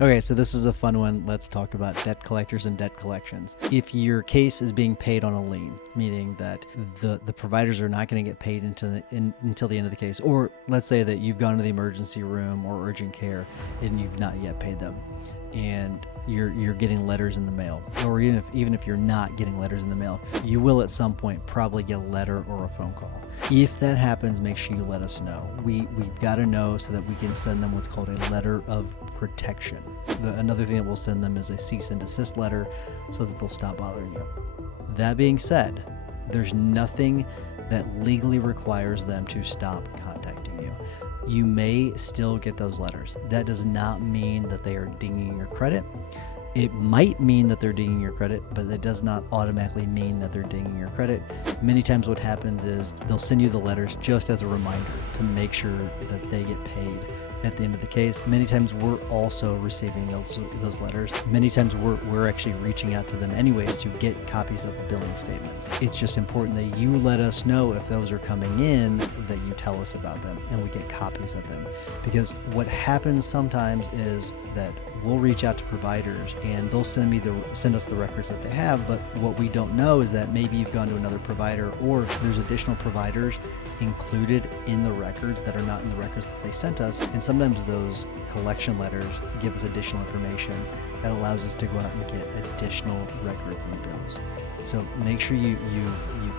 Okay, so this is a fun one. Let's talk about debt collectors and debt collections. If your case is being paid on a lien, meaning that the providers are not going to get paid until the end of the case, or let's say that you've gone to the emergency room or urgent care and you've not yet paid them, and you're getting letters in the mail, or even if you're not getting letters in the mail, you will at some point probably get a letter or a phone call. If that happens, make sure you let us know. We've got to know so that we can send them what's called a letter of protection. Another thing that we'll send them is a cease and desist letter so that they'll stop bothering you. That being said, there's nothing that legally requires them to stop contacting you. You may still get those letters. That does not mean that they are dinging your credit. It might mean that they're dinging your credit, but that does not automatically mean that they're dinging your credit. Many times what happens is they'll send you the letters just as a reminder to make sure that they get paid at the end of the case. Many times we're also receiving those letters. Many times we're actually reaching out to them anyways to get copies of the billing statements. It's just important that you let us know if those are coming in, that you tell us about them and we get copies of them. Because what happens sometimes is that we'll reach out to providers and they'll send us the records that they have, but what we don't know is that maybe you've gone to another provider or there's additional providers included in the records that are not in the records that they sent us. And sometimes those collection letters give us additional information that allows us to go out and get additional records and bills. So make sure you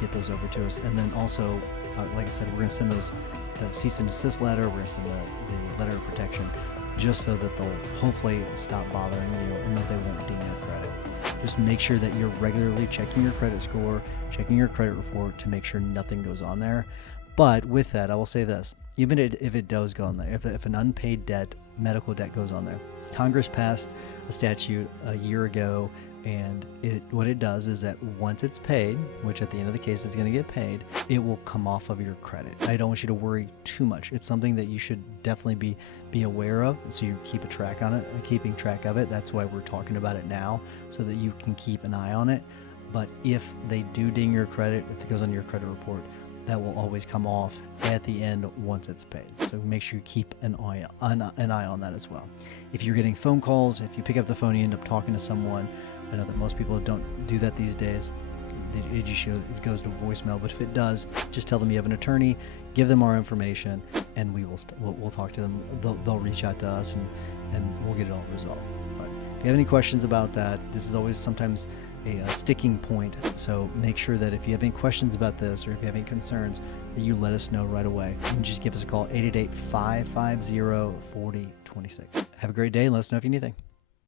get those over to us. And then also, like I said, we're going to send the cease and desist letter, we're going to send the letter of protection, just so that they'll hopefully stop bothering you and that they won't ding your credit. Just make sure that you're regularly checking your credit score, checking your credit report to make sure nothing goes on there. But with that, I will say this, even if it does go on there, if an unpaid debt, medical debt goes on there, Congress passed a statute a year ago, and what it does is that once it's paid, which at the end of the case it's going to get paid, it will come off of your credit. I don't want you to worry too much. It's something that you should definitely be aware of, so you keep keeping track of it. That's why we're talking about it now, so that you can keep an eye on it. But if they do ding your credit, if it goes on your credit report, that will always come off at the end once it's paid. So make sure you keep an eye on that as well. If you're getting phone calls, if you pick up the phone, you end up talking to someone. I know that most people don't do that these days. It goes to voicemail, but if it does, just tell them you have an attorney, give them our information, and we'll talk to them. They'll reach out to us, and we'll get it all resolved. But if you have any questions about that, this is always sometimes a sticking point. So make sure that if you have any questions about this or if you have any concerns, that you let us know right away. And just give us a call, 888-550-4026. Have a great day and let us know if you need anything.